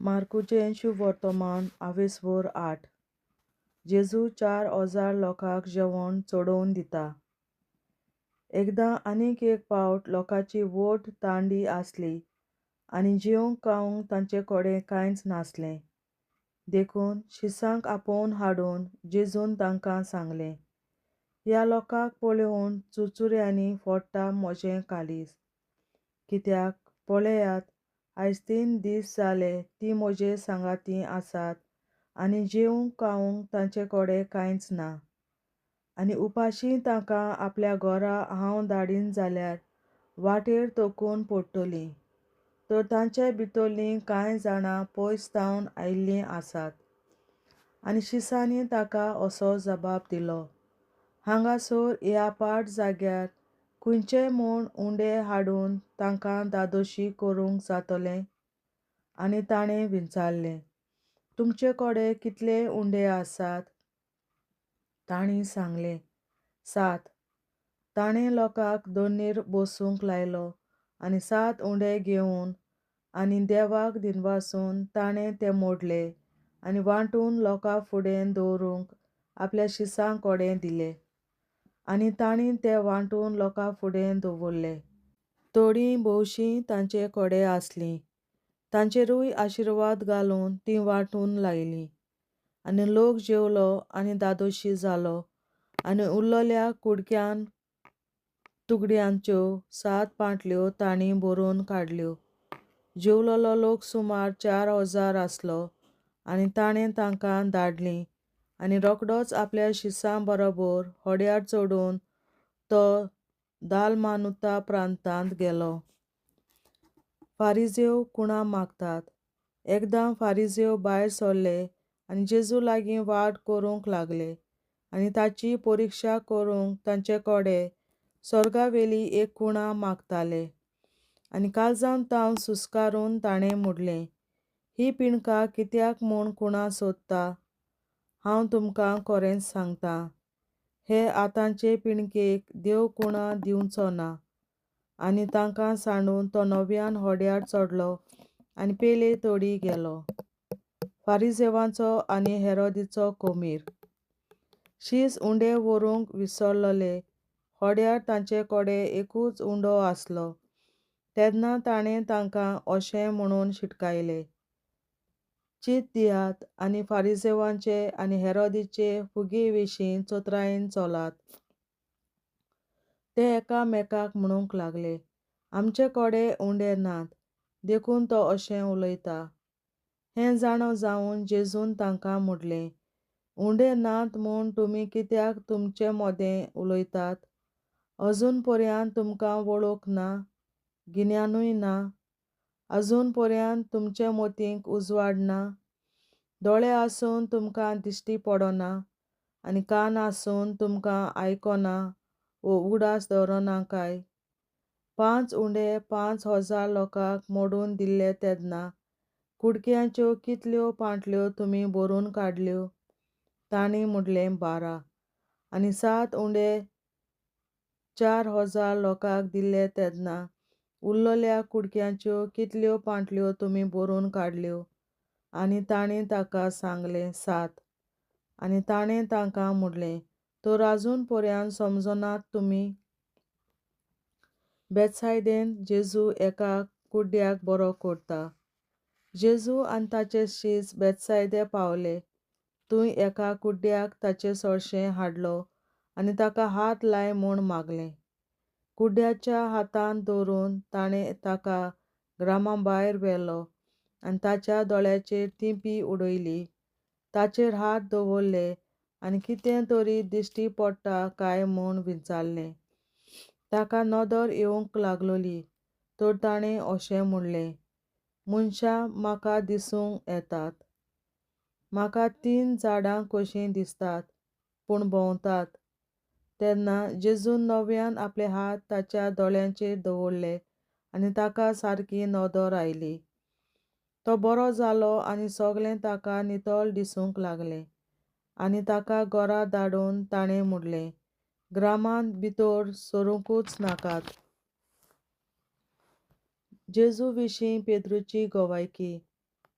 मार्कूचें शुभ वर्तमान 28:8. जेजू 4,000 लोकांक जेवण चडोवन दिता. एकदां आनीक एक फावट लोकांची वोट तांडी आसली आनी जेवंक खावंक तांचे कडेन कांयच नासलें. देखून शिसांक आपोवन हाडून जेजून तांकां सांगलें, ह्या लोकांक पळोवन चुरचुऱ्यांनी फोडटा म्हजें कालीस. कित्याक पळयात, आयज 3 दीस जाले तीं म्हजे सांगातीं आसात आनी जेवंक खावंक तांचे कडेन कांयच ना. आनी उपाशीं तांकां आपल्या घरा हांव धाडीन जाल्यार वाटेर तोकून पडटलीं. तर तांचे भितरलीं कांय जाणां पयस सावन आयिल्लीं आसात. आनी शिसांनी ताका असो जबाब दिलो, हांगासर ह्या पाड जाग्यार खंयचेय म्हूण उंडे हाडून तांकां धादोशी करूंक जातलें? आनी ताणें विचारलें, तुमचे कडेन कितले उंडे आसात? तांणी सांगलें, 7. ताणें लोकांक दोनीर बसूंक लायलो आनी 7 उंडे घेवन आनी देवाक दिनवासून ताणें ते मोडले आनी वांटून लोकां फुडें दवरूंक आपल्या शिसां कडेन दिले. आनी तांणी ते वांटून लोकां फुडें दवरले. थोडीं भोवशीं तांचे कडेन आसलीं. तांचेरूय आशिर्वाद घालून तीं वांटून लायलीं. आनी लोक जेवलो आनी धादोशी जालो. आनी उरलेल्या कुडक्यान तुगड्यांच्यो 7 पांटल्यो तांणी भरून काडल्यो. जेवलोलो लोक सुमार 4,000 आसलो. आनी ताणें तांकां धाडलीं आनी रोखडोच आपल्या शिसां बरोबर होड्यार चडून तो दालमानुता प्रांतांत गेलो. फारिझेव खुणा मागतात. एकदां फारिझेव भायर सरले आनी जेजू लागीं वाट करूंक लागले आनी ताची परिक्षा करूंक तांचे कडेन स्वर्गावेली एक खुणा मागताले. आनी काळजांत तावन सुस्कारून ताणें म्हणलें, ही पिणकां कित्याक म्हूण खुणा सोदता? हांव तुमकां खरेंच सांगतां, हे आतांचे पिणकेक देव खुणा दिवचो ना. आनी तांकां सांडून तो नव्यान होड्यार चडलो आनी पेले तोडी गेलो. फारिझेवांचो आनी हेरोदीचो कोमीर. शीस उंडे व्हरूंक विसरलोले. होड्यार तांचे कडेन एकूच उंडो आसलो. तेन्ना ताणें तांकां अशें म्हणून शिटकायलें, चीत दियात आनी फारिझेवांचे आनी हेरोदीचे फुगे चोत्रायेन चलात. ते एकामेकाक म्हणूंक लागले, आमचे कडेन उंडे नात, देखून तो अशें उलयता. हें जाणो जावन जेजून तांकां म्हणलें, उंडे नात म्हूण तुमी कित्याक तुमचे मोदें उलयतात? अजून पर्यंत तुमकां वळख ना, गिन्यानूय ना? अजून पर्यंत तुमचे मतींक उजवाड ना? दोळे आसून तुमकां दिश्टी पडना आनी कान आसून तुमकां आयकना वो उगडास दवरना काय? 5 उंडे 5,000 लोकांक मोडून दिल्ले तेन्ना कुडक्यांच्यो कितल्यो पांटल्यो तुमी भरून काडल्यो? तांणी म्हणलें, 12. आनी 7 उंडे 4,000 लोकांक दिल्ले तेन्ना उरलेल्या कुडक्यांच्यो कितल्यो पांटल्यो तुमी भरून काडल्यो? आनी तांणी ताका सांगलें, 7. आनी ताणें तांकां म्हणलें, तर अजून पर्यंत समजनात तुमी? बेतसायदेंत जेजू एका कुड्ड्याक बरो करता. जेजू आनी ताचे शीस बेतसायदे पावले. थंय एका कुड्ड्याक ताचें चडशें हाडलो आनी ताका हात लाय म्हूण मागलें. कुड्ड्याच्या हातांत दवरून ताणें ताका ग्रामाभायर व्हेलो आनी ताच्या दोळ्याचेर तिपी उडयली. ताचेर हात दवरले आनी कितें तरी दिश्टी पडटा काय म्हूण विचारलें. ताका नदर येवंक लागलोली. तर ताणें अशें म्हणलें, मनशां म्हाका दिसूंक येतात. म्हाका 3 झाडां कशीं दिसतात, पूण भोंवतात. तेन्ना जेजून नव्यान आपले हात ताच्या दोळ्यांचेर दवरले आनी ताका सारकी नदर आयली. तो बरो जालो आनी सगळें ताका नितळ दिसूंक लागलें. आनी ताका घरा धाडून ताणें म्हणलें, ग्रामांत भितर सरूंकूच नाकात. जेजू विशीं पेद्रूची गवायकी.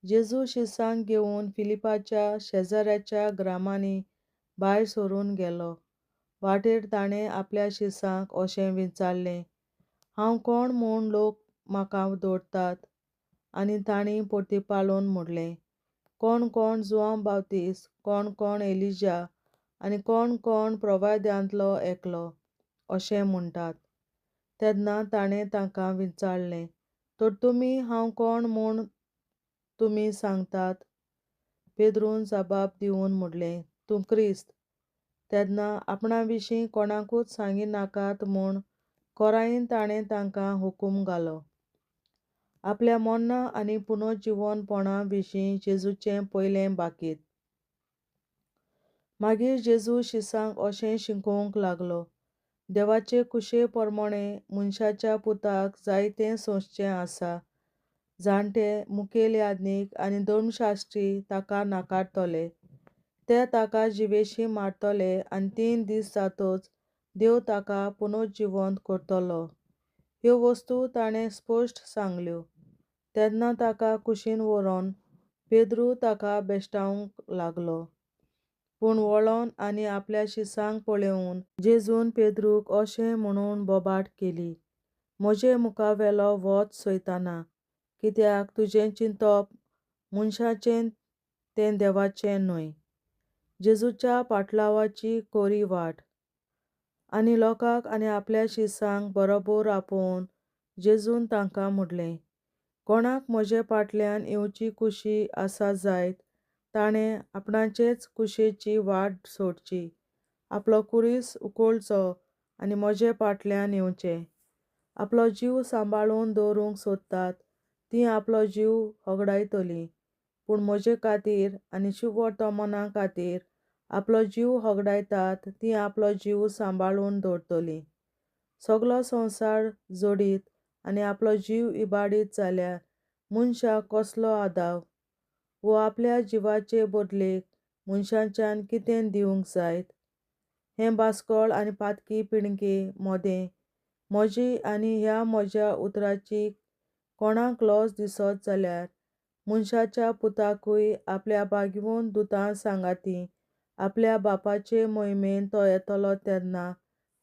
जेजू शिसांक घेवन फिलिपाच्या शेजाऱ्याच्या ग्रामांनी भायर सरून गेलो. वाटेर ताणें आपल्या शिसांक अशें विचारलें, हांव कोण म्हूण लोक म्हाका दवरतात? आनी तांणी परतीपालोवन म्हणलें, कोण कोण जुआंव बावतीस्ट, कोण कोण एलिजा, आनी कोण कोण प्रवाद्यांतलो एकलो अशें म्हणटात. तेन्ना ताणें तांकां विचारलें, तर तुमी हांव कोण म्हूण तुमी सांगतात? पेद्रून जबाब दिवन म्हणलें, तूं क्रिस्त. तेन्ना आपणा विशीं कोणाकूच सांगिनाकात म्हूण खोरायेन ताणें तांकां हुकूम घालो. आपल्या मरणा आनी पुनर्जीवनपणा विशीं जेजूचें पयलें बाकीत. मागीर जेजू शिसांक अशें शिकोवंक लागलो, देवाचे कुशे प्रमाणें मनशाच्या पुताक जायतें सोंसचें आसा. जाणटे, मुखेल याजनीक आनी धर्मशास्त्री ताका नाकारतले. ते ताका जिवेशी मारतले आनी 3 दीस जातच देव ताका पुनर्जिवंत करतलो. ह्यो वस्तू ताणें स्पश्ट सांगल्यो. तेन्ना ताका कुशीन व्हरोन पेद्रू ताका बेश्टावंक लागलो. पूण वळोन आनी आपल्या शिसांक पळोवन जेजून पेद्रूक अशें म्हणून बोबाट केली, म्हजे मुखावेलो वच सैताना, कित्याक तुजें चिंतप मनशाचें तें देवाचें न्हय. जेजूच्या पाटलावाची कोरी वाट. आनी लोकांक आनी आपल्या शिसांक बरोबर आपोवन जेजून तांकां म्हणलें, कोणाक म्हजे फाटल्यान येवची कुशी आसा जायत ताणें आपणाचेच कुशेची वाट सोडची, आपलो कुरीस उखलचो आनी म्हजे फाटल्यान येवचें. आपलो जीव सांबाळून दवरूंक सोदतात तीं आपलो जीव होगडायतलीं, पूण म्हजे खातीर आनी शुभ वर्तमाना खातीर आपलो जीव होगडायतात तीं आपलो जीव सांबाळून दवरतलीं. सगलो संवसार जोडीत आनी आपलो जीव इबाडीत जाल्यार मनशाक कसलो आदाव? वो आपल्या जिवाचे बदलेक मनशांच्यान कितें दिवंक जायत? हें बास्कोळ आनी पातकी पिणगे मोदें म्हजी आनी ह्या म्हज्या उतराची कोणाक लज दिसत जाल्यार मनशाच्या पुताकूय आपल्या बागीवन दुतां सांगाती आपल्या बापाचे मोहिमेन तो येतलो तेन्ना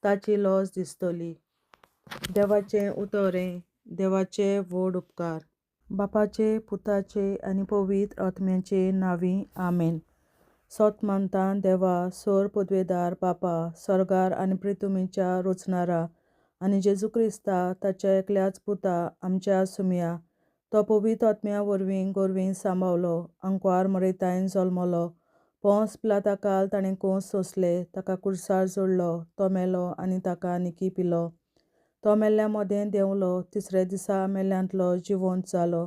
ताची लज दिसतली. देवाचें उतरें. देवाचे व्हड उपकार. बापाचे, पुताचे आनी पवित्र आत्म्याचे नांवीं. आमेन. सोत मानता देवा, सोर पदवेदार बापा, स्वर्गार आनी पृथ्वीच्या रचणारा आनी जेजू क्रिस्ता ताच्या एकल्याच पुता आमच्या सुमया तो पवित्र आत्म्या वरवीं गोरवीं सांबावलो, अंकवार मरयतायन जल्मलो, पोंस पिलाताकाल ताणें कोंस सोंसले, ताका कुर्सार जोडलो, तो मेलो आनी ताका निकी पिलो. तो मेल्ल्या मोदें देंवलो, तिसऱ्या दिसा मेल्ल्यांतलो जिवंत जालो,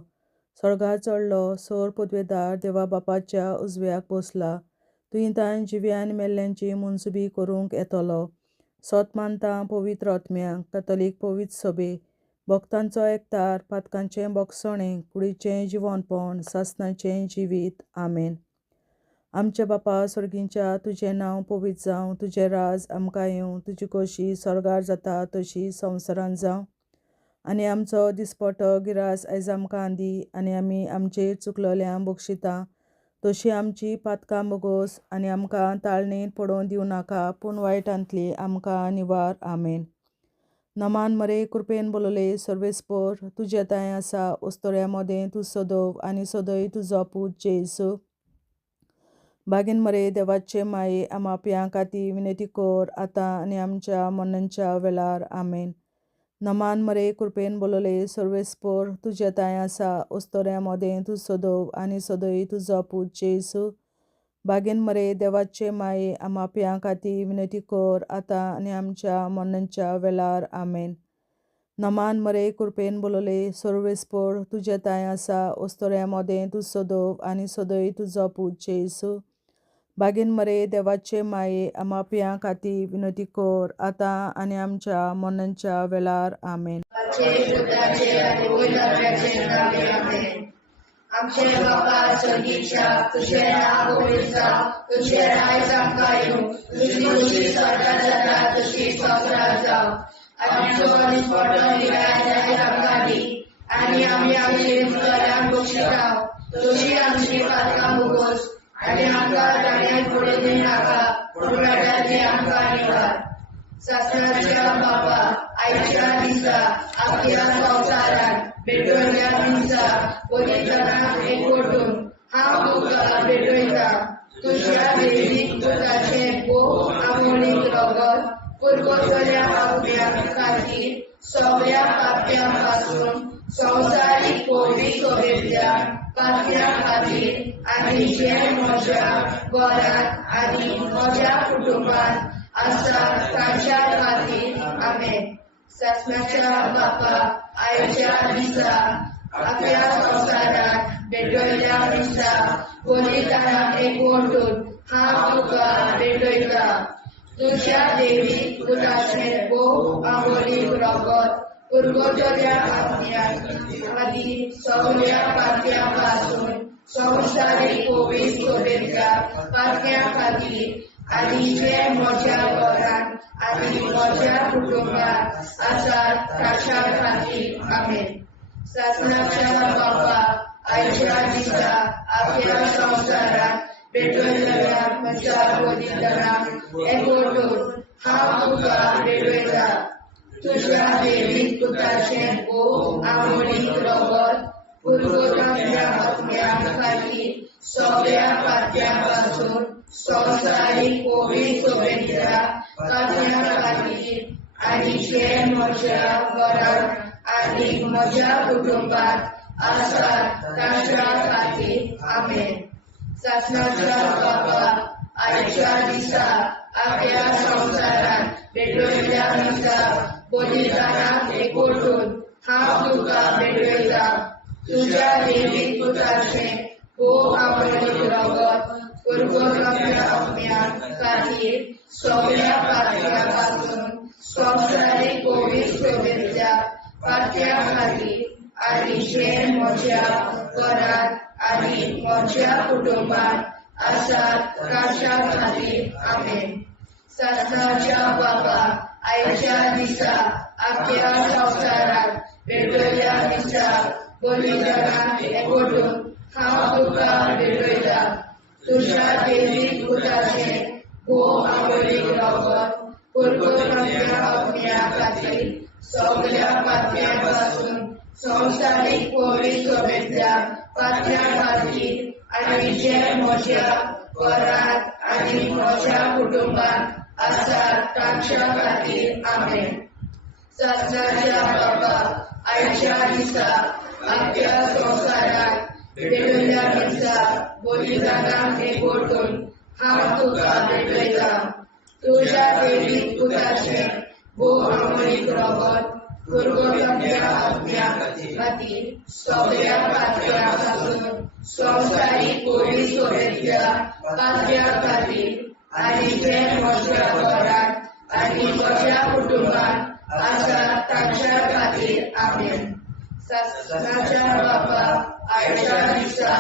स्वर्गार चडलो, सोर पदवेदार देवा बापाच्या उजव्याक बसला, तुयेंतान जिव्या आनी मेल्ल्यांची मनसुबी करूंक येतलो. सोत मानता पवित्र आत्म्यांक, कॅथोलीक पवित्र सभे, भक्तांचो एकठार, पातकांचें बोगसणें, कुडीचें जिवंतपण, सासणाचें जिवीत. आमेन. आमचे बापा स्वर्गींच्या, तुजें नांव पवित्र जावं, तुजें राज आमकां येवं, तुजी खोशी स्वर्गार जाता तशी संवसारांत जावं. आनी आमचो दिसपटो गिरास आयज आमकां दी, आनी आमी आमचेर चुकलोल्यांक बक्षिता तशी आमची पातकां बोगोस, आनी आमकां ताळणेंत पडोवन दिवं नाका, पूण वायटांतली आमकां निवार. आमेन. नमान मरे कृपेन बोलोले सर्वेस्पर, तुजे ताय आसा उस्तोऱ्या मोदें तूं सदोव आनी सदय तुजो पूत जेसू. बागेन मरे देवाचे माये आमाप्यां खातीर विनंती कर, आतां आनी आमच्या मरणाच्या वेळार. आमेन. नमान मरे कृपेन बोलोले सर्वेस्पर, तुजे ताय आसा उस्तोऱ्या मोदें तूं सदोव आनी सदय तुजो पूत जेसू. बागेन मरे देवाचे माये आमाप्यां खातीर विनंती कर, आतां आनी आमच्या मरणाच्या वेळार. आमेन. नमान मरे कृपेन बोलोले सर्वेस्पर, तुजे ताय आसा उस्तोऱ्या मोदें तूं सदोव आनी सदय तुजो पूत जेसू. बागेन मरे देवाचे माये आमाप्यां खातीर विनंती कर, आतां आनी आमच्या मरणाच्या वेळार. आमेन. आमचे बापा स्वर्गीच्या, तुझें नांव पवित्र जावं, तुझें राज आमकां येवं, तुजी खुशी स्वर्गार जाता तशी संवसारांत जावं. आमचो दिसपटो गिराय आयज आमकां दी, आनी आमी आमचे मुखाल्यांक बक्षिता तुझी आमची पातकां मुगोस आनी आमकां जाण्याक पडोवंक नाका पूण रड्याची आमकां निवार शास्त्राच्या बाबा आयच्या दिसा आपल्या संवसारात भेटवल्या दिसा पवित्रांक एकवटून हांव तुका भेटयता तुज्या देवीक दुदाचे भोव आमोणीक रगत पुरगोतल्या आपल्या खातीर सगळ्या पाप्यां पासून संवसारीक पोवी सोबेतल्या पाप्यां खातीर आनी जे म्हज्या घरांत आनी म्हज्या कुटुंबांत आसा तांच्या खातीर आमेन शासनाच्या बापा आयच्या दिसा आपल्या संवसारात भेटयल्या दिसा बलिदानाक एकवटून हांव तुका भेटयता तुज्या देवीक दुदाचें भोव आमोणीक रगत पुरगोतल्या आपल्या खातीर सगळ्या पाप्यां पासून संवसारीक पोवी सोबेतल्या पाप्यां खातीर आनी जे म्हज्या घरांत आनी म्हज्या कुटुंबांत आसात तांच्या खातीर आमेन शासनाच्या बापा आयच्या दिसा आपल्या संवसारात भेटयल्या म्हज्या बलिदानाक एकवटून हांव तुका भेटयता तुज्या देवीक दुदाचें भोव आमोणीक रगत पुरगोतल्या आपल्या खातीर सगळ्या पाप्यां पासून संवसारीक पोवी सोबेतल्या पाप्यां खातीर आनी जे म्हज्या घरांत आनी म्हज्या कुटुंबांत आसात तांच्या खातीर आमेन शासनाच्या बापा आयच्या दिसा आपल्या संवसारात भेटयल्या दिसा बलिदानाक एकवटून हांव तुका भेटयता तुज्या देवीक दुदाचें भोव आमोणीक रगत पुरगोतल्या आपल्या खातीर सगळ्या पाप्यां पासून संवसारीक पोवी सोबेतल्या पाप्यां खातीर आनी जे म्हज्या घरांत आनी म्हज्या कुटुंबांत आसात तांच्या खातीर आमेन शासनाच्या बापा आयच्या दिसा आपल्या संवसारात भेटयल्या दिसा बलिदानाक एकवटून हांव तुका भेटयता तुज्या देवीक दुदाचें भोव आमोणीक रगत पुरगोतल्या आपल्या खातीर सगळ्या पाप्यां पासून संवसारीक पोवी सोबेतल्या पाप्यां खातीर आनी जे म्हज्या घरांत आनी म्हज्या कुटुंबांत आसात तांच्या खातीर आमेन शासनाच्या बापा आयच्या दिसा आपल्या संवसारात भेटयल्या दिसा बलिदानाक एकवटून हांव तुका भेटयता तुज्या देवीक दुदाचें भोव आमोणीक रगत पुरगोतल्या आपल्या खातीर सगळ्या पाप्यां पासून संवसारीक पोवी सोबेतल्या पाप्यां खातीर आनी जे म्हज्या घरांत आनी म्हज्या कुटुंबांत आसात तांच्या खातीर आमेन शासनाच्या बापा आयच्या दिसा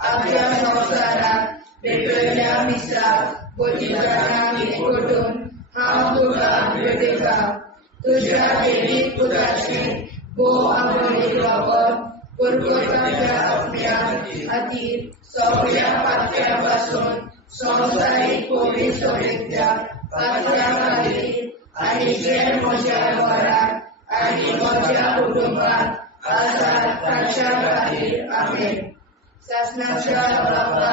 आपल्या संवसारात भेटयल्या दिसा बलिदानाक एकवटून हांव तुका भेटयता तुज्या देवीक दुदाचें भोव आमोणीक रगत पुरगोतल्या आपल्या खातीर सगळ्या पाप्यां पासून संवसारीक पोवी सोबेतल्या पाप्यां खातीर आनी जे म्हज्या घरांत आनी म्हज्या कुटुंबांत आसात तांच्या खातीर आमेन शासनाच्या बापा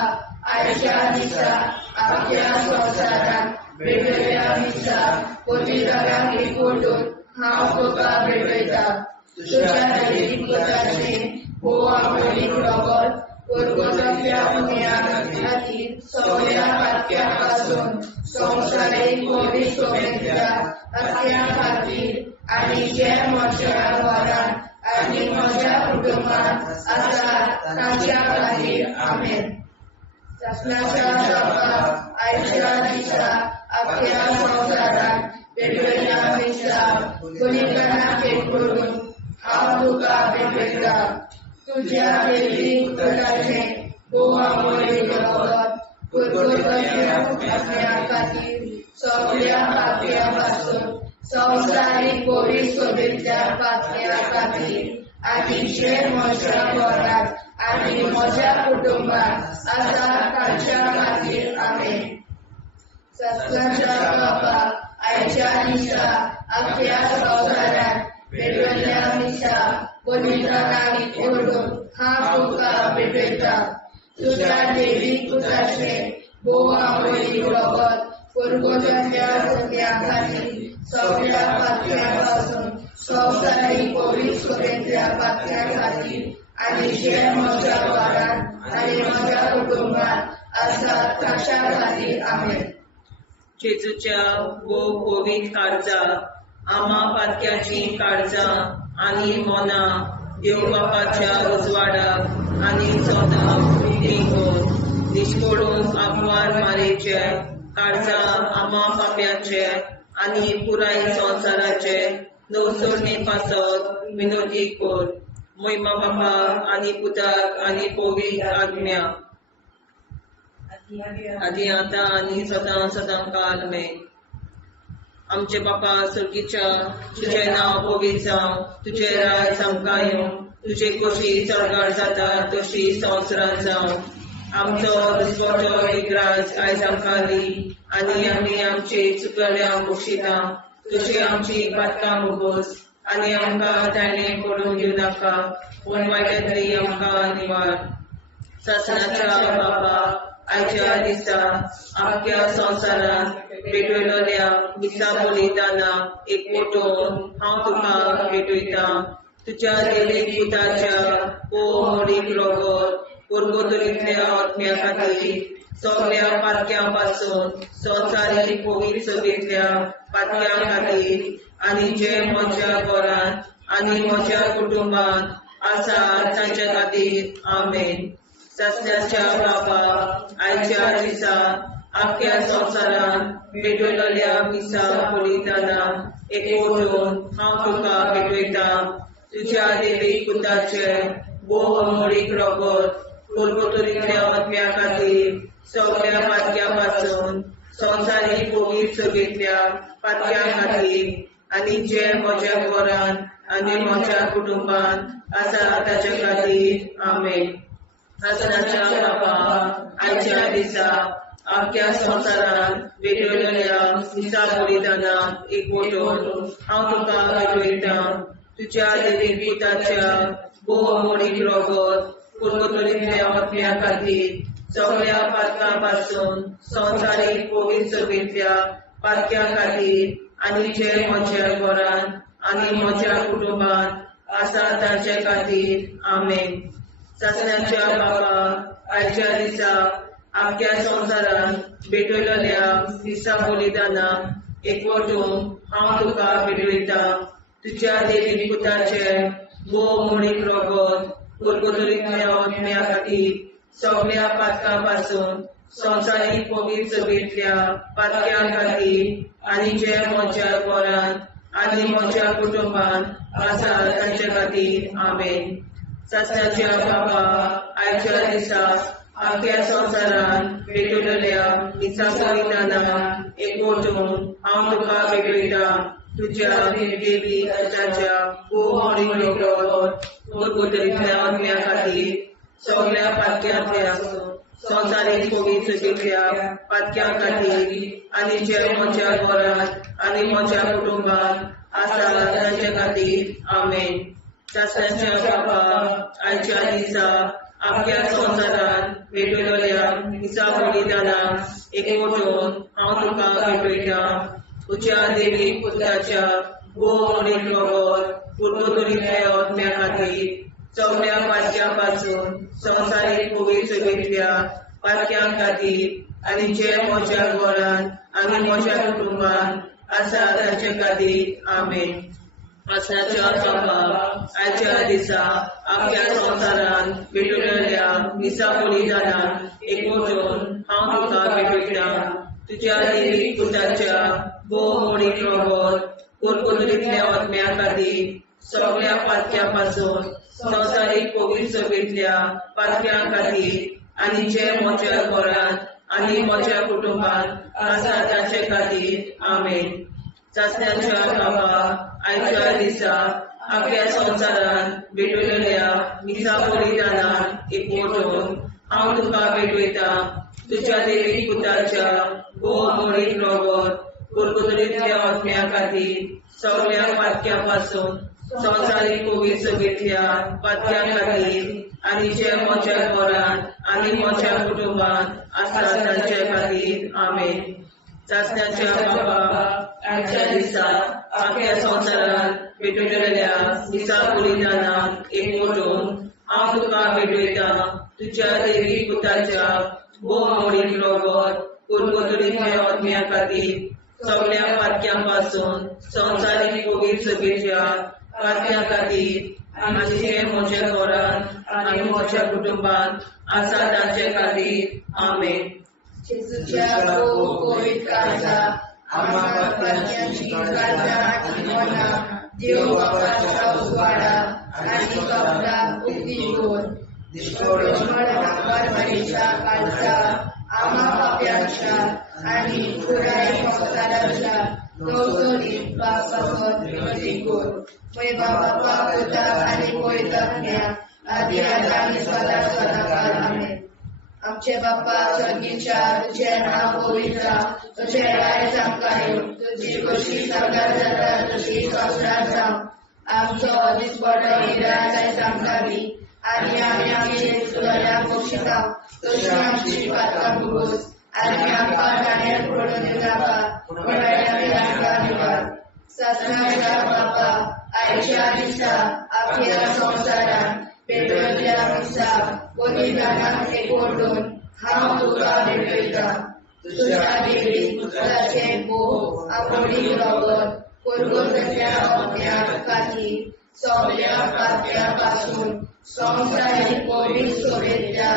आयच्या दिसा आपल्या संवसारात भेटयल्या दिसा बलिदानाक एकवटून हांव तुका भेटयता तुज्या देवीक दुदाचें भोव आमोणीक रगत पुरगोतल्या आपल्या खातीर सगळ्या पाप्यां पासून संवसारीक पोवी सोबेतल्या पाप्यां खातीर आनी जे म्हज्या घरांत आनी म्हज्या कुटुंबांत आसात तांच्या खातीर आमेन शासनाच्या बापा आयच्या दिसा आपल्या संवसारात भेटयल्या दिसा बलिदानाक एकवटून हांव तुका भेटयता तुज्या देवीक दुदाचें भोव आमोणीक रगत पुरगोतल्या आपल्या खातीर सगळ्या पाप्यां पासून संवसारीक पोवी सोबेतल्या पाप्यां खातीर आनी जे म्हज्या घरांत आनी म्हज्या कुटुंबात आसा ताच्या खातीर आमेन. सत्वाच्या बापाक आयच्या दिसा आख्या संवसारात भेटवल्ल्या दिसा पवित्र नामीक ओढून हांव तुका भेटयता. तुज्या देवीक पुताचे भोव आमोली रगत परगोजाच्या सगळ्या खातीर सगळ्या पातक्यां पासून संवसारीक पवित्रतेच्या पातक्या खातीर आनी जे म्हज्या घरांत आनी म्हज्या कुटुंबात आसा ताच्या खातीर आमेन. जेजूच्या भोव पवित्र काळजा आमा पातक्याची काळजां आनी मोना देव बापाच्या उजवाडाक आनी सोदाक विधी निष्पडून आग्वार मारेचे काळजां आमा पाप्याचे आनी पुराय संवसाराचे नवसोडणे पासत विनोदी कोर. महिमा बापा आनी पुताक आनी पवित्र आज्ञा आदी आतां आनी सदां सदां काल आमेन. आमचे बापा सर्गीच्या तुझे नाव पवित्र जावं, तुझे राज आमकां येवं, तुझे कशी चडगाड जाता तशी संवसारांत जावं. आमचो दिसवटो विग्राज आयज आमकां दी आनी आमी आमचे चुकल्यांक बक्षिता. तुजी आमची पातकां मुगोस आनी आमकां ताणें पडून दिवं नाका, पूण वायटांतली आमकां निवार. सासणाच्या बापा आयच्या दिसा आख्या संवसारांत भेटयलोल्या दिसा बलिदाना एकवटून हांव तुका भेटयता. तुज्या देवीक पुताच्या मोडीक रगत परगोतरींतल्या आत्म्या खातीर सगळ्या पातक्यां पासून संवसारीक पवित्र सभेंतल्या पातक्यां खातीर आनी जे म्हज्या घरांत आनी म्हज्या कुटुंबांत आसा तांच्या खातीर आमेन. सासण्याच्या बापा आयच्या दिसा आख्या संवसारांत भेटयलोल्या दिसा बलिदाना एकवटून हांव तुका भेटयता. तुज्या देवीक पुताचे भोव मोडीक रगत परगोतरींतल्या आत्म्या खातीर सगळ्या पातक्यां पासून संवसारीक पवित्र सभेंतल्या पातक्यां खातीर आनी जे म्हज्या घरांत आनी म्हज्या कुटुंबांत आसा ताच्या खातीर आमेन. सासणाच्या बापा आयच्या दिसा आख्या संवसारांत भेटयलोल्या दिसा बलिदाना एकवटून हांव तुका भेटयता. तुज्या देवीक पुताच्या भोव मोडीक रगत परगोतरींतल्या आत्म्या खातीर सगळ्या पातकां पासून संवसारीक पवित्र सभेंतल्या पातक्यां खातीर आनी जे म्हज्या घरांत आनी म्हज्या कुटुंबांत आसा तांचे खातीर आमेन. सासण्याच्या बापा आयच्या दिसा आख्या संवसारांत भेटयलोल्या दिसा बलिदाना एकवटून हांव तुका भेटयता. तुज्या देवीक पुताचे भोव मोडीक रगत परगोतरींतल्या आत्म्या खातीर सगळ्या पातकां पासून संवसारीक पवित्र सभेंतल्या पातक्यां खातीर आनी जे म्हज्या घरांत आनी म्हज्या कुटुंबांत आसा तांचे खातीर आमेन. सासण्याच्या बापा आयच्या दिसा आख्या संवसारांत भेटयलोल्या दिसा बलिदाना एकवटून हांव तुका भेटयता. तुज्या देवीक पुताच्या भोव मोडीक रगत परगोतरींतल्या आत्म्या खातीर सगळ्या पातक्यांतल्या संवसारीक पवित्र सभेंतल्या पातक्यां खातीर आनी जे म्हज्या घरांत आनी म्हज्या कुटुंबांत आसा तांचे खातीर आमेन. सासण्याच्या बापा आयच्या दिसा आख्या संवसारांत भेटयलोल्या दिसा बलिदाना एकवटून हांव तुका भेटयता. तुज्या देवीक पुताच्या भोव मोडीक रगत परगोतरींतल्या आत्म्या खातीर सगळ्या पातक्यां पासून संवसारीक पवित्र सभेंतल्या पातक्यां खातीर आनी जे म्हज्या घरांत आनी म्हज्या कुटुंबांत आसा तांचे खातीर आमेन. सासण्याच्या बापा आयच्या दिसा आख्या संवसारांत भेटयलोल्या दिसा बलिदाना एकवटून हांव तुका भेटयता. तुज्या देवीक पुताच्या भोव मोडीक रगत परगोतरींतल्या आत्म्या खातीर सगळ्या पातक्यां पासून संवसारीक पवित्र सभेंतल्या पातक्यां खातीर आनी जे म्हज्या घरांत आनी म्हज्या कुटुंबांत आसा तांचे खातीर आमेन. सासण्याच्या बापा आयच्या दिसा आख्या संवसारांत भेटयलोल्या दिसा बलिदाना एकवटून हांव तुका भेटयता तुज्या देवी पुताच्या भोव मोडीक रोगोर कुरकुतरींतल्या आत्म्या खातीर सगळ्या पातक्या पासून संवसारीक कोवीड सभेंतल्या पातक्या खातीर आनी जे म्हज्या घरान आनी म्हज्या कुटुंबान आसा तांचे खातीर आमेन. चाचण्याच्या बाबा आजच्या दिसा आख्या संवसारान भेटलेल्या दिसा बलिदानाक एकवटून हांव तुका भेटयता तुज्या देवी पुताच्या भोव मोडीक रोगोर कुरकुतरींतल्या आत्म्या खातीर सगळ्या पातक्यां पासून संवसारीक कोवीड सभेच्या पातक्या खातीर आनी जे म्हज्या घरान आनी म्हज्या कुटुंबान आसा तांचे खातीर आमेन. जेजूच्या कोवीड काळजा आम्हा पातक्यांची काळजा आनी मना देव बापाच्या उजवाडा आनी कबराक उक्ती कर. परमेच्या काळजा आम्हा पाप्यांच्या आनी पुराय संवसाराच्या गवसणीत पापासत विनंती कर. पळय बाबा पुता आनी पवित्रज्ञा आदी आनी सदा सदाकाळ आमेन. आमचे बाप्पा स्वर्गीच्या तुझे नाव पवित्र तुझे राय आमकां येवं तुजी कशी सगळ्यात जाता तशी संवसारांत जावं. आमचो दिसपडो निराश आयज आमकां दी आनी आमी आमचे चुकल्यांक बक्षिता तशी आमची पातकां भुगोस आनी आमकां गाण्यात पडून नाका पण आमी आमकां निवार. ससनाच्या बाप्पा आयच्या दिसा आख्या संवसारान भेटलेल्या दिसा बलिदानाक एकवटून हांव तुका भेटयता तुज्या देवी पुताचे भोव मोडीक रोगोर कुरकुतरींतल्या आत्म्या खातीर सगळ्या पातक्या पासून संवसारीक कोवीड सभेच्या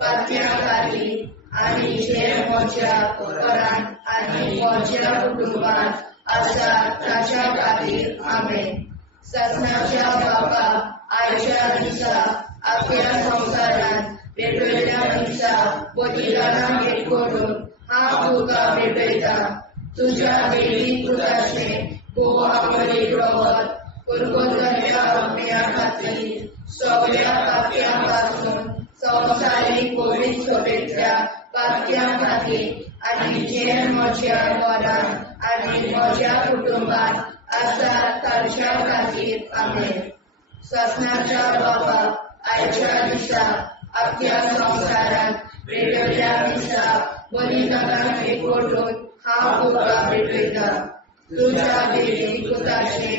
पातक्या खातीर आनी जे म्हज्या घरान आनी म्हज्या कुटुंबान आसा ताच्या खातीर आमेन. ससनाच्या बाबा आयच्या दिसा आख्या संवसारान भेटलेल्या दिसा बलिदानाक एकवटून हांव तुका भेटयता तुज्या देवी पुताचे भोव मोडीक रोगोर कुरकुतरींतल्या आत्म्या खातीर सगळ्या पातक्या पासून संवसारीक कोवीड सभेच्या पातक्या खातीर आनी जे म्हज्या घरान आनी म्हज्या कुटुंबान आसा तांच्या खातीर आमेन. ससनाच्या बाबा आयच्या दिसा आख्या संवसारान भेटलेल्या दिसा बलिदानाक एकवटून हांव तुका भेटयता तुज्या देवी पुताचे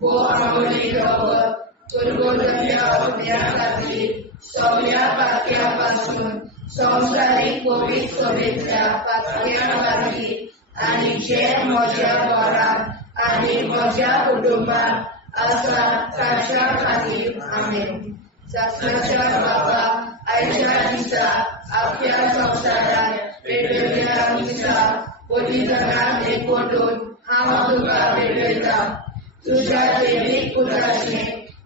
भोव मोडीक रोगोर कुरकुतरींतल्या आत्म्या खातीर सगळ्या पातक्या पासून संवसारीक कोवीड सभेच्या पातक्या खातीर आनी जे म्हज्या घरान आनी म्हज्या कुटुंबान आसा तांच्या खातीर आमेन. ससनाच्या बाबा आयच्या दिसा आख्या संवसारान भेटलेल्या दिसा बलिदानाक एकवटून हांव तुका भेटयता तुज्या देवी पुताचे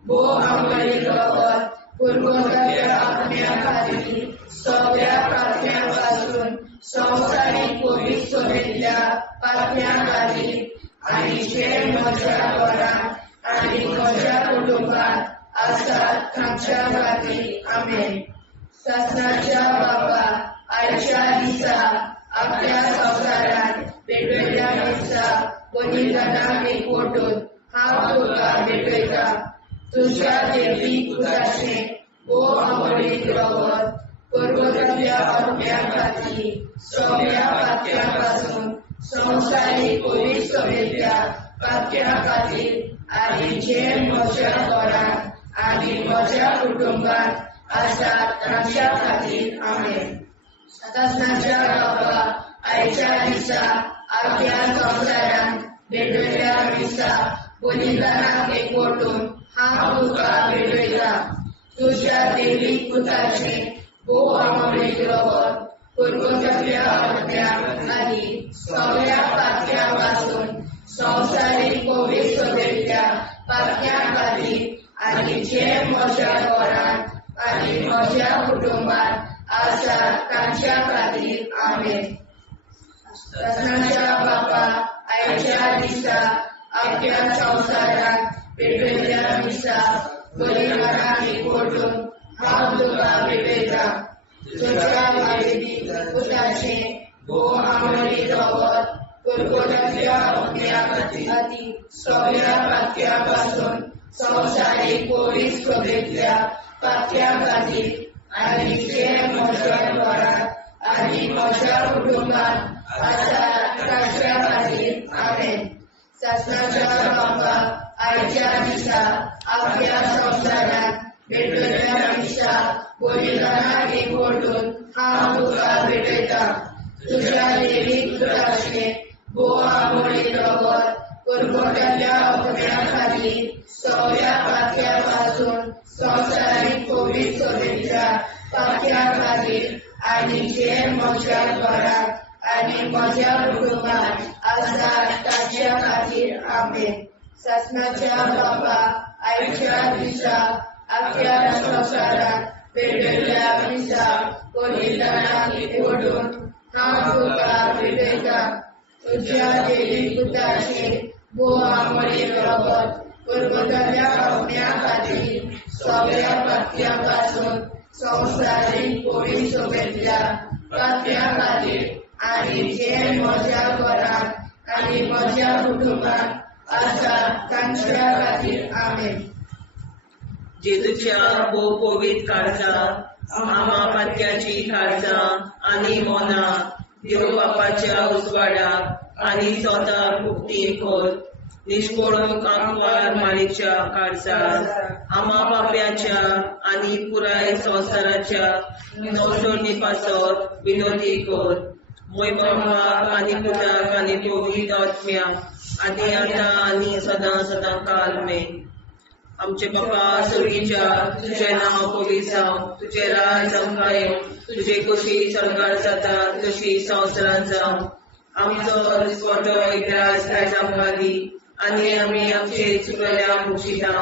भोव मोडीक रोगोर कुरकुतरींतल्या आत्म्या खातीर सगळ्या पातक्या पासून संवसारीक कोवीड सभेच्या पातक्या खातीर आनी जे म्हज्या घरान आनी म्हज्या कुटुंबान आसा तांच्या खातीर आमेन. ससनाच्या बाबा आयच्या दिसा आख्या संवसारान भेटलेल्या दिसा बलिदानाक एकवटून हांव तुका भेटयता तुज्या देवी पुताचे भोव मोडीक रोगोर कुरकुतरींतल्या आत्म्या खातीर सगळ्या पातक्या पासून संवसारीक कोवीड सभेच्या पातक्या खातीर आनी जे म्हज्या घरान आनी म्हज्या कुटुंबान आसा तांच्या खातीर आमेन. ससनाच्या बाबा आयच्या दिसा आख्या संवसारान भेटलेल्या दिसा बलिदानाक एकवटून हांव तुका भेटयता तुज्या देवी पुताचे भोव मोडीक रोगोर कुरकुतरींतल्या आत्म्या खातीर सगळ्या पातक्या पासून संवसारीक कोवीड सभेच्या पातक्या खातीर आनी जे म्हज्या घरान आनी म्हज्या कुटुंबान आसा तांच्या खातीर आमेन. ससनाच्या बाबा आयच्या दिसा आख्या संवसारान भेटलेल्या दिसा बलिदानाक एकवटून हांव तुका भेटयता तुज्या वायेची पुताचे भोव आमोरी रगत कुरकुऱ्याच्या अग्न्या खातीर सगळ्या पातक्या पासून संवसारीक पोलीस सभेंतल्या पातक्या खातीर आनी जे म्हज्या घरांत आनी म्हज्या कुटुंबांत आसा ताच्या खातीर आमेन. शासनाच्या बापाक आयच्या दिसा आपल्या संवसारांत भेटलेल्या दिसा बलिदानाक एकवटून हांव तुका भेटयता तुज्या देवीक पुताचे भोव आमोळी रगत कुरकुट्याच्या अग्न्या खातीर सगळ्या पातक्या पासून संवसारीक पोलीस सभेंतल्या पातक्या खातीर आनी जे म्हज्या घरांत आनी म्हज्या कुटुंबांत आसा ताच्या खातीर आमेन. शासनाच्या बापाक आयच्या दिसा आपल्या संवसारांत भेटलेल्या दिसा बलिदानाक एकवटून हांव तुका भेटयता तुज्या देवीक पुताचे भोव आमोळी रगत कुरकुट्याच्या अग्न्या खातीर सगळ्या पातक्या पासून संवसारीक पोलीस सभेंतल्या पातक्या खातीर आनी जे म्हज्या घरांत आनी म्हज्या कुटुंबांत आसा तांच्या खातीर आमेन. जेजूच्या भोव पवित्र काळजांत आमा पातक्याची काळजां आनी मोना देव बापाच्या उजवाडाक आनी स्वता मुक्ती खोल निष्पळून कांकवार माळेच्या काळजांत आमा बाप्याच्या आनी पुराय संवसाराच्या संसोडणी पासत विनोदी कोर मोय बापाक आनी पुताक आनी पवित्र आत्म्याक आनी आतां आनी सदां सदां काल मेन. आमचे बापा सर्गीच्या तुझे नांव पवित्र जावं तुझे राज आमकां येवं तुझे कशी सरकार जाता तशी संवसारांत जावं आमचो दिसवटो एकदांच आयज आमकां दी आनी आमी आमचे चुकल्यांक बक्षिता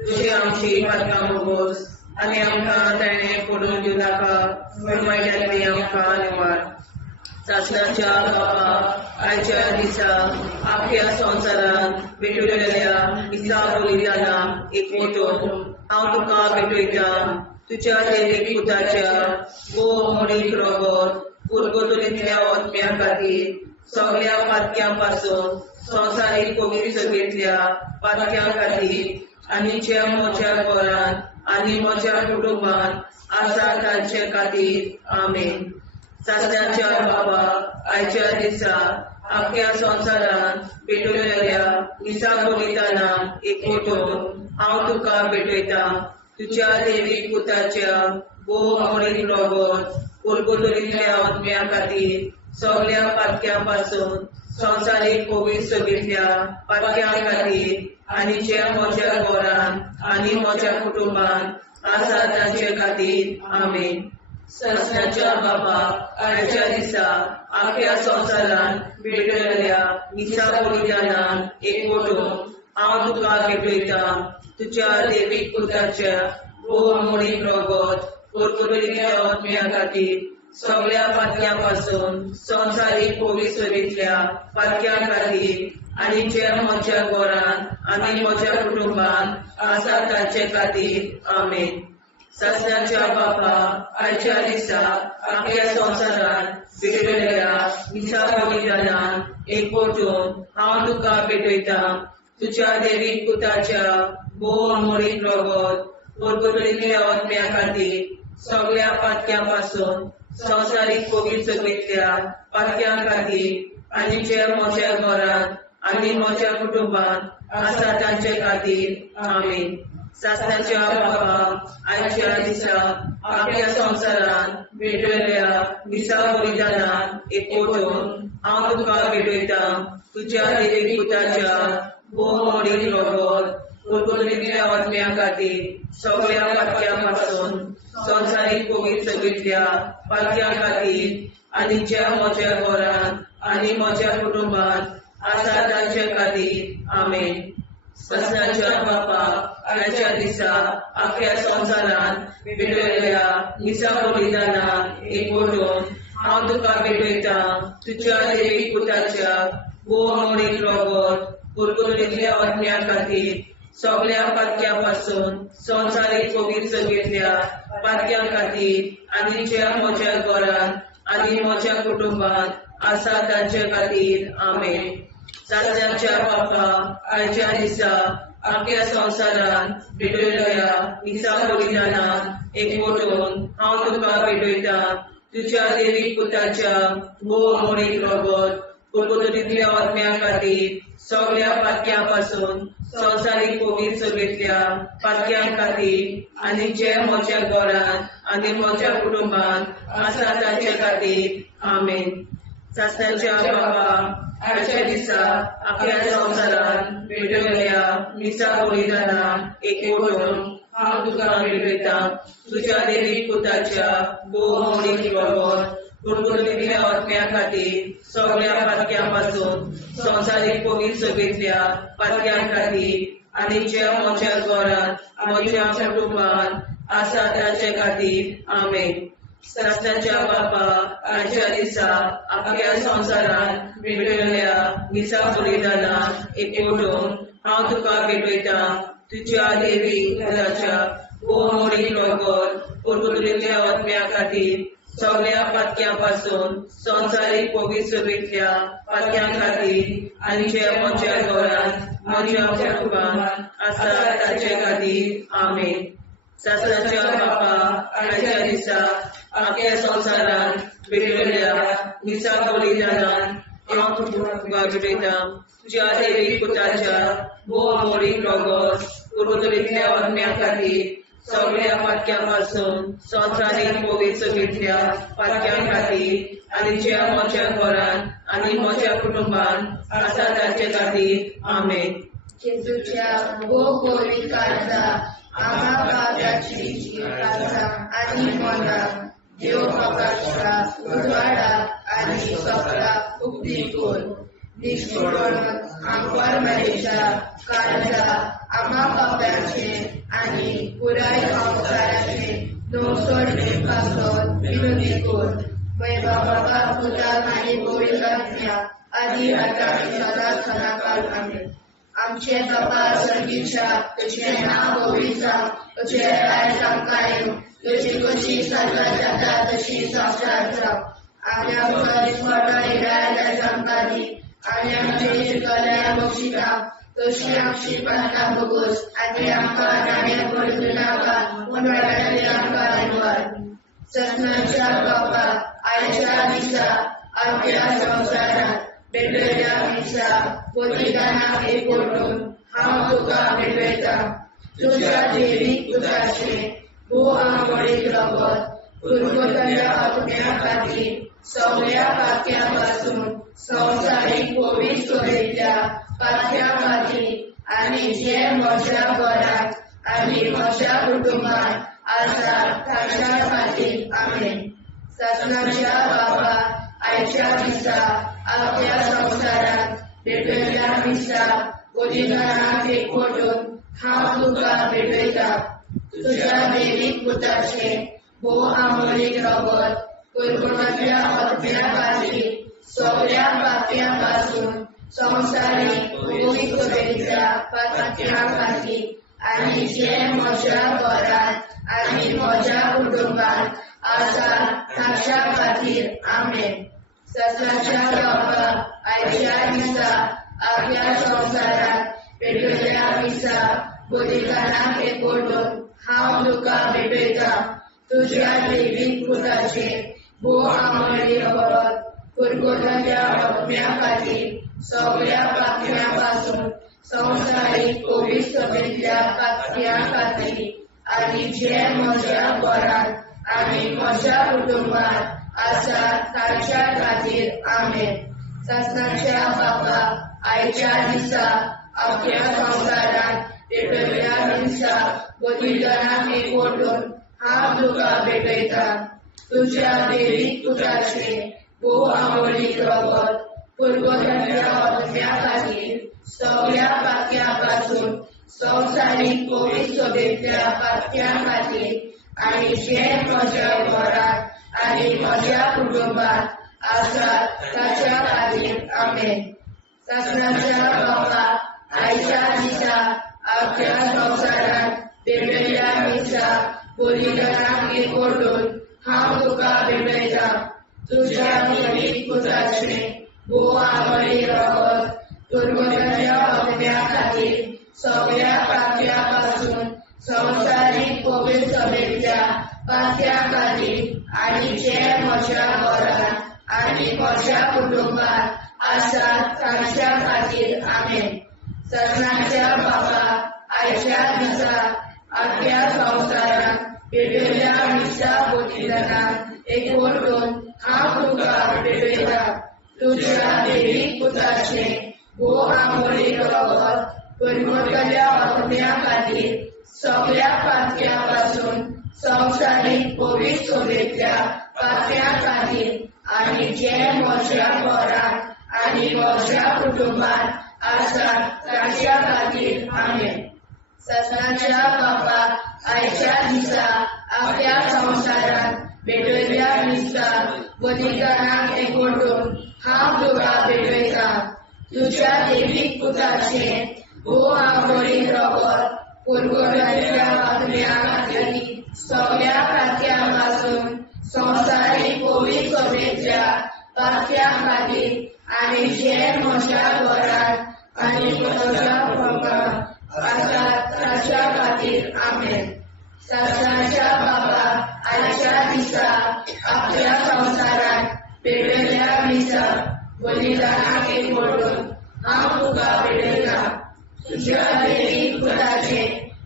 तुझे आमची पातकां भोगोस आनी आमकां ताणें पडून दिवं नाका वायट्यांतली आमकां निवाड. शासनाच्या बापा आयच्या दिसा आपल्या संवसारांत भेटलेल्या दिसा बलिदानाक एकवटून हांव तुका भेटयता तुज्या देवीक पुताच्या भोव आमोळी रगत कुरकुट्याच्या अग्न्या खातीर सगळ्या पातक्या पासून संवसारीक पवित्र सभेंतल्या पातक्या खातीर आनी जे म्हज्या घरांत आनी म्हज्या कुटुंबांत आसा तांचे खातीर आमेन. शासनाच्या बापा आयच्या दिसा आपल्या संवसारांत भेटलेल्या दिसा बलिदानाक एकवटून हांव तुका भेटयता तुज्या देवीक पुताच्या भोव आमोळी रगत कुरकुट्याच्या अग्न्या खातीर सगळ्या पातक्या पासून संवसारीक पवित्र सभेंतल्या पातक्या खातीर आनी जे म्हज्या घरांत आनी म्हज्या कुटुंबांत आसा तांचे खातीर आमेन. शासनाच्या बापाक आयच्या दिसा आपल्या संवसारांत भेटलेल्या दिसा बलिदानाक एकवटून हांव तुका भेटयता तुज्या देवीक पुताच्या भोव आमोळी रगत कुरकुट्याच्या अग्न्या खातीर सगळ्या पातक्या पासून संवसारीक पवित्र सभेंतल्या पातक्या खातीर आनी जे म्हज्या घरांत आनी म्हज्या कुटुंबांत आसा तांचे खातीर आमेन. शासनाच्या बापा आयच्या दिसा आपल्या संवसारांत भेटलेल्या दिसा बलिदानाक एकवटून हांव तुका भेटयता तुज्या देवीक पुताच्या भोव आमोळी रगत कुरकुट्याच्या अग्न्या खातीर सगळ्या पातक्या पासून संवसारीक पवित्र सभेंतल्या पातक्या खातीर आनी जे म्हज्या घरांत आनी म्हज्या कुटुंबांत आसा तांचे खातीर आमेन. शासनाच्या बापा आयच्या दिसा आपल्या संवसारांत भेटलेल्या दिसा बलिदानाक एकवटून हांव तुका भेटयता तुज्या देवीक पुताच्या भोव आमोळी रगत कुरकुट्याच्या अग्न्या खातीर सगळ्या पातक्या पासून संवसारीक पवित्र सभेंतल्या पातक्या खातीर आनी जे म्हज्या घरांत आनी म्हज्या कुटुंबांत आसा तांचे खातीर आमेन. शासनाच्या बापा आयच्या दिसा आपल्या संवसारांत भेटलेल्या दिसा बलिदानाक एकवटून हांव तुका भेटयता तुज्या देवीक पुताच्या भोव आमोळी रगत कुरकुट्याच्या अग्न्या खातीर सगळ्या पातक्यापासून संवसारीक पवित्रतेंतल्या पातक्यां खातीर आनी ज्या म्हज्या घरांत आनी म्हज्या कुटुंबांत आसा तांचे खातीर आमेन. सासऱ्यांच्या बापा आयच्या दिसा आख्या संवसारांत भेटयल्या मिसा बलिदानांत एकवटून हांव तुका भेटयतां. तुज्या देवीक पुताच्या भोव मोडीक रगत कुरकुरीतल्या आत्म्या खातीर सगळ्या पातक्यां संवसारीक पवित्रतेंतल्या पातक्यां खातीर आनी जे म्हज्या घरांत आनी म्हज्या कुटुंबांत आसा तांचे खातीर आमेन. सासऱ्यांच्या बापा आयच्या दिसा आख्या संवसारांत भेटयल्या मिसा बलिदानांत एकवटून हांव तुका भेटयतां. तुज्या देवीक पुताच्या भोव मोडीक रगत कुरकुरीतल्या आत्म्या खातीर सगळ्या पातक्यां संवसारीक पवित्रतेंतल्या पातक्यां खातीर आनी जे म्हज्या घरांत म्हज्या कुटुंबांत आसा तांचे खातीर आमेन. सासऱ्यांच्या बापा आयच्या दिसा आख्या संवसारांत भेटयल्या मिसा बलिदानांत एकवटून हांव तुका भेटयतां. तुज्या देवीक पुताच्या भोव मोडीक रगत कुरकुरीतल्या आत्म्या खातीर सगळ्या पातक्यां संवसारीक पवित्रतेंतल्या पातक्यां खातीर आनी जे म्हज्या घरांत म्हज्या कुटुंबांत आसा तांचे खातीर आमेन. सासऱ्यांच्या बापा आयच्या दिसा आख्या संवसारांत भेटयल्या मिसा बलिदानांत हांव तुका भेटयतां. तुज्या देवीक पुताच्या भोव मोडीक रगत कुरकुरीतल्या आत्म्या खातीर सगळ्या पातक्यां संवसारीक पवित्रतेंतल्या पातक्यां खातीर आनी जे म्हज्या घरांत आनी म्हज्या कुटुंबांत आसा तांचे खातीर आमेन. जेजूच्या भोव पवित्र काळजा आम्हा पाप्याची काळजा आनी मोना देव प्रकाशा उजवाडा आनी सपला उक्ती कोर. निष्ठुरण आंकवार मरेच्या काळजा आम्हा पाप्याचे आनी पुराय संवसाराचे नवसोडणे पासून विनोदी कोर. बाबा पुता आनी पवित्र आत्म्या आदी आता आनी सदांच सदांकाळ आमेन. आमचे बाबा सर्गीच्या तुझे नाव पवित्र तुझे राय जावं तुझी कशी स्वर्गात जाता तशी संवसारांत जावं. आनी आमकां दिसपट्टो राय जावं दी आनी आमचे शिकल्या बक्षिता तशी आमची प्रार्थना बघूस आनी आमकां नाण्या पडूं नाका पूण वाटायली आमकां निवड. ससनाच्या बापा आयच्या दिसा आमच्या संवसारांत भेटयल्या मिसा बलिदानांत एकवटून हांव तुका भेटयतां. तुज्या देवीक पुताचे भोव मोडीक रगत कुरकुरीतल्या आत्म्या खातीर सगळ्या पातक्यां संवसारीक पवित्रतेंतल्या पातक्यां खातीर आनी जे म्हज्या घरांत आनी म्हज्या कुटुंबांत आसा तांच्या खातीर आमेन. ससनाच्या बापा आयच्या दिसा आख्या संवसारांत भेटयल्या मिसा बलिदानांत एकवटून हांव तुका भेटयतां. तुज्या देवीक पुताचे भोव मोडीक रगत कुरकुरीतल्या आत्म्या खातीर सगळ्या पातक्यां संवसारीक पवित्रतेंतल्या पातक्यां खातीर आनी जे म्हज्या घरांत आनी म्हज्या कुटुंबांत आसा तांच्या खातीर आमेन. ससनाच्या बापा आयच्या दिसा आख्या संवसारांत भेटयल्या मिसा बलिदानांत एकवटून हांव तुका भेटयतां. तुज्या देवीक पुताचे भोव मोडीक रगत कुरकुरीतल्या आत्म्या खातीर सगळ्या पातक्यां संवसारीक पवित्रतेंतल्या पातक्यां खातीर आनी जे म्हज्या घरांत आनी म्हज्या कुटुंबांत आसा तांच्या खातीर आमेन. ससनाच्या बापा आयच्या दिसा आख्या संवसारांत भेटयल्या मिसा बलिदानांत एकवटून हांव तुका भेटयतां. तुज्या देवीक पुताचे भोव मोडीक रगत कुरकुरीतल्या आत्म्या खातीर सगळ्या पातक्यां संवसारीक पवित्रतेंतल्या पातक्यां खातीर आनी जे म्हज्या घरांत आनी म्हज्या कुटुंबांत आसा तांच्या खातीर आमेन. ससनाच्या बापा आयच्या दिसा आख्या संवसारांत वेगवेगळ्या मिसा बलिदानाक एकवटून हांव तुका भेटयता तुज्या दैवीक पुताचे भोव आवडी रगत दुर्गताच्या अग्न्या खातीर सगळ्या पातळ्या पासून संवसारीक कोवीड सभेच्या पातळ्या खातीर आनी जे म्हज्या घरांत आनी म्हज्या कुटुंबात आसात तांच्या खातीर आमेन. सगळ्यांच्या बाबा आयच्या दिसा आख्या संवसारांत वेगवेगळ्या मिसा बलिदानाक एकवटून हांव तुका भेटयता तुज्या दैवीक पुताचे भोव आंबोळी रगत परमतल्या अग्न्या खातीर सगळ्या पातळ्या पासून संवसारीक कोवीड सभेच्या पातळ्या खातीर आनी जे म्हज्या घरांत आनी म्हज्या कुटुंबात आसात तांच्या खातीर आमेन. सगळ्यांच्या बापाक आयच्या दिसा आख्या संवसारांत वेगवेगळ्या मिसा बलिदानाक एकवटून हांव तुका भेटयता तुज्या दैवीक पुताचे भोव आंबोळी रगत परगटाच्या अग्न्या खातीर सगळ्या पातळ्या पासून संवसारीक कोवीड सभेच्या पातळ्या खातीर आनी जे म्हज्या घरांत आनी म्हज्या कुटुंबात आसात तांच्या खातीर आमेन. सगळ्यांच्या बाबा आयच्या दिसा आख्या संवसारांत वेगवेगळ्या मिसा बलिदानाक एकवटून हांव तुका भेटयता तुज्या दैवीक पुताचे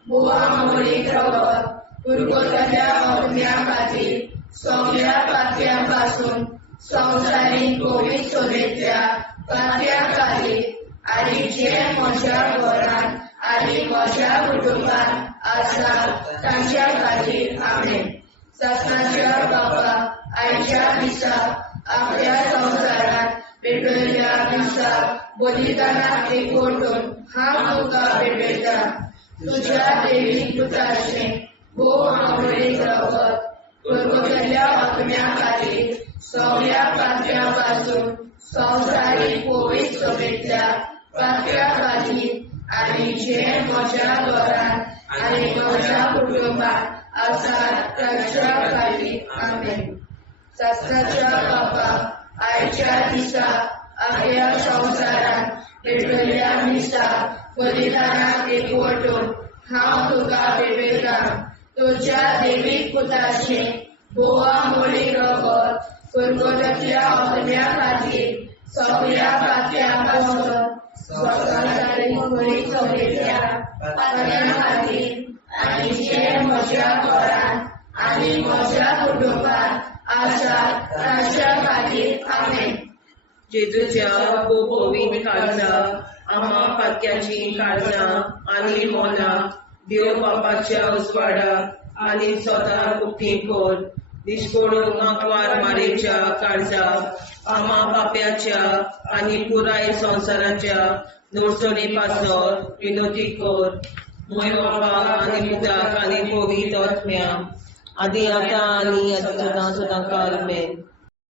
भोव आंबोळी रगत परगटाच्या अग्न्या खातीर सगळ्या पातळ्या पासून संवसारीक कोवीड सभेच्या पातळ्या खातीर आनी जे म्हज्या घरांत आनी म्हज्या कुटुंबात आसात तांच्या खातीर आमेन. सगळ्यांच्या बाबा आयच्या दिसा आख्या संवसारांत वेगवेगळ्या मिसा बलिदानाक एकवटून हांव तुका भेटयता तुज्या दैवीक पुताचे भोव आंबोळी रगत परगटाच्या अग्न्या खातीर सगळ्या पातळ्या पासून संवसारीक कोवीड सभेच्या पातळ्या खातीर आनी जे म्हज्या घरांत आनी म्हज्या कुटुंबात आसात तांच्या खातीर आमेन. सगळ्यांच्या बाबा आयच्या दिसा आख्या संवसारांत वेगवेगळ्या मिसा बलिदानाक एकवटून हांव तुका भेटयता तुज्या दैवीक पुताचे भोव आंबोळी रगत परगटाच्या अग्न्या खातीर सगळ्या पातळ्या पासून संवसारीक कोवीड सभेच्या पातळ्या खातीर आनी जे म्हज्या घरांत आनी म्हज्या कुटुंबात आसात तांच्या खातीर आमेन. जेजूच्या पवित्र काळजा आम्हा पातक्याची काळजा आनी मोना देव बापाच्या उजवाडाक आनी सदां उक्ती कोर दिसपडून आंकवार मारेच्या काळजा आम्हा पाप्याच्या आनी पुराय संवसाराच्या नोडसणी पासर विनोदी कोर मोय बापाक आनी पुताक आनी पवित्र आत्म्या आदी आतां आनी सदां सदां काल आमेन.